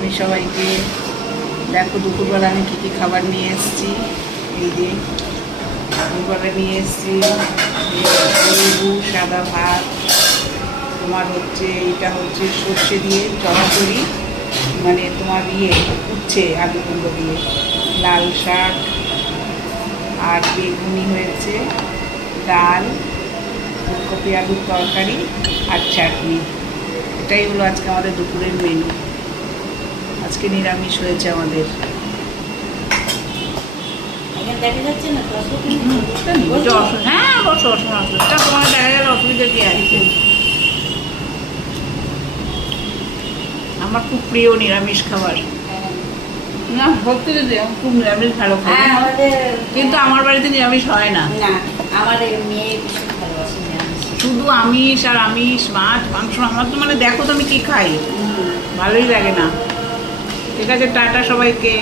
তুমি সবাইকে। দেখো দুপুরবেলা আমি কী কী খাবার নিয়ে এসেছি। এই যে দুপুরবেলা নিয়ে এসেছি লেবু, সাদা ভাত, তোমার হচ্ছে এটা হচ্ছে সর্ষে দিয়ে চড়াচড়ি, মানে তোমার উচ্ছে আলু কুমড়ো দিয়ে, লাল শাক আর বেগুনি হয়েছে, ডাল, ফুলকপি আলুর তরকারি আর চাটনি। এটাই হলো আজকে আমাদের দুপুরের মেনু। আজকে নিরামিষ হয়েছে আমাদের। হ্যাঁ বসো, অসুবিধা তোমার দেখা গেলে অসুবিধা কি আছে। আমার খুব প্রিয় নিরামিষ খাবার। না সত্যি দিদি আমি খুব নিরামিষ ভালো খাই, কিন্তু আমার বাড়িতে নিরামিষ হয় না। আমার মেয়ে শুধু আমিষ আর আমিষ, মাছ মাংস। আমার তো মানে দেখো তো আমি কি খাই, ভালোই লাগে না। ঠিক আছে, টাটা সবাইকে।